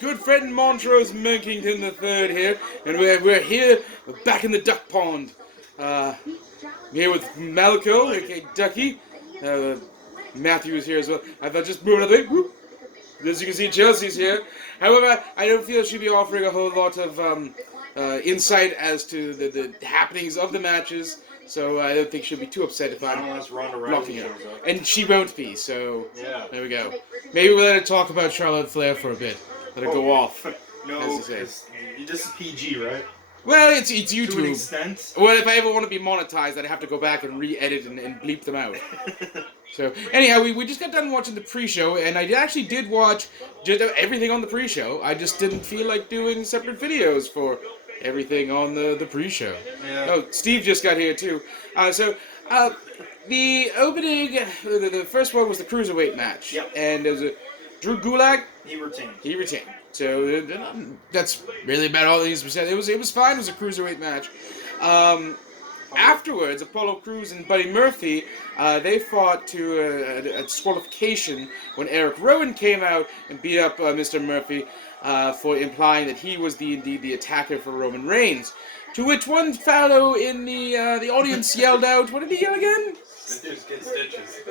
good friend Montrose Monkington III here, and we're here, back in the duck pond. Here with Malco, aka Ducky. Matthew is here as well. I thought just move another way. Whoop. As you can see, Chelsea's here. However, I don't feel she'll be offering a whole lot of insight as to the happenings of the matches. So I don't think she'll be too upset if I'm blocking her. And she won't be, so there we go. Maybe we'll let her talk about Charlotte Flair for a bit. Let her go off. No, this is PG, right? Well, it's YouTube. To an extent. Well, if I ever want to be monetized, I'd have to go back and re-edit and bleep them out. So, anyhow, we just got done watching the pre-show, and I actually did watch just everything on the pre-show. I just didn't feel like doing separate videos for everything on the pre-show. Yeah. Oh, Steve just got here, too. The opening, the first one was the Cruiserweight match. Yep. And there was a Drew Gulak. He retained. He retained. So that's really about all that needs to be said. It was fine. It was a Cruiserweight match. Afterwards, Apollo Crews and Buddy Murphy, they fought to a disqualification when Eric Rowan came out and beat up Mr. Murphy for implying that he was indeed the attacker for Roman Reigns. To which one fellow in the audience yelled out, what did he yell again? Stitches get stitches.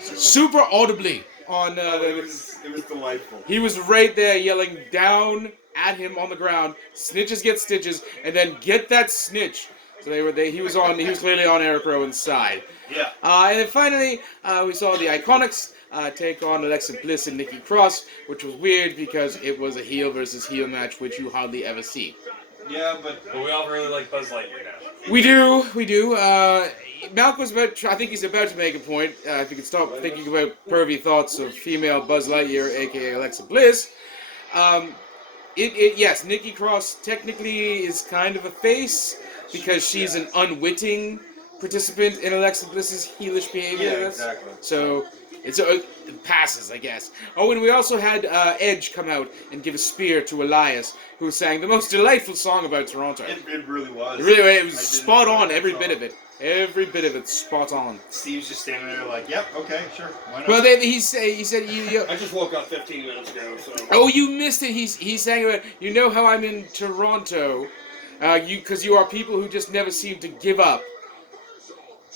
Super audibly. It was delightful. He was right there yelling down at him on the ground, snitches get stitches, and then get that snitch. So he was clearly on Eric Rowan's side. Yeah. And then finally, we saw the Iconics take on Alexa Bliss and Nikki Cross, which was weird because it was a heel versus heel match, which you hardly ever see. Yeah, but we all really like Buzz Lightyear now. We do. Malcolm's I think he's about to make a point. If you could stop thinking about pervy thoughts of female Buzz Lightyear, aka Alexa Bliss. Yes, Nikki Cross technically is kind of a face because she's an unwitting participant in Alexa Bliss's heelish behavior. yeah, exactly. So it passes, I guess. Oh, and we also had Edge come out and give a spear to Elias, who sang the most delightful song about Toronto. It really was. It was spot on, every bit of it. Every bit of it, spot on. Steve's just standing there like, yep, okay, sure, why not? Well, he said you. I just woke up 15 minutes ago, so. Oh, you missed it. He sang about, you know how I'm in Toronto, because you are people who just never seem to give up.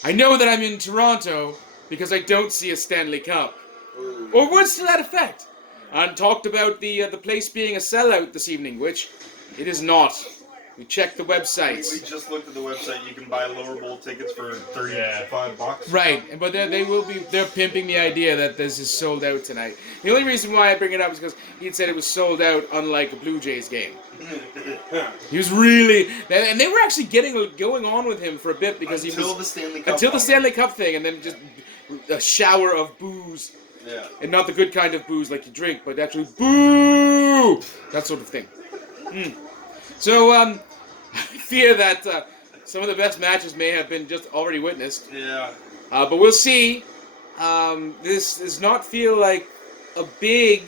I know that I'm in Toronto because I don't see a Stanley Cup. Ooh. Or words to that effect. And talked about the place being a sellout this evening, which it is not. We checked the websites. We just looked at the website. You can buy lower bowl tickets for $35. Right, but they're pimping the idea that this is sold out tonight. The only reason why I bring it up is because he had said it was sold out, unlike a Blue Jays game. He was really, and they were actually going on with him for a bit because until the Stanley Cup. Until the Stanley Cup thing, and then just a shower of booze. Yeah. And not the good kind of booze like you drink, but actually boo! That sort of thing. So, I fear that some of the best matches may have been just already witnessed. Yeah. But we'll see. This does not feel like a big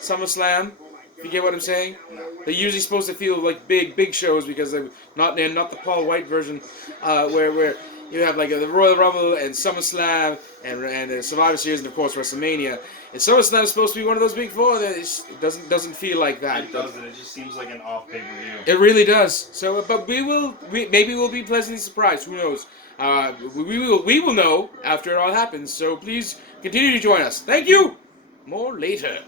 SummerSlam, if you get what I'm saying. They're usually supposed to feel like big shows because they're not the Paul White version, where you have like the Royal Rumble and SummerSlam and the Survivor Series and of course WrestleMania. And SummerSlam is supposed to be one of those big four. That it doesn't feel like that. It doesn't. It just seems like an off pay-per-view. It really does. So, but maybe we'll be pleasantly surprised. Who knows? We will know after it all happens. So please continue to join us. Thank you. More later.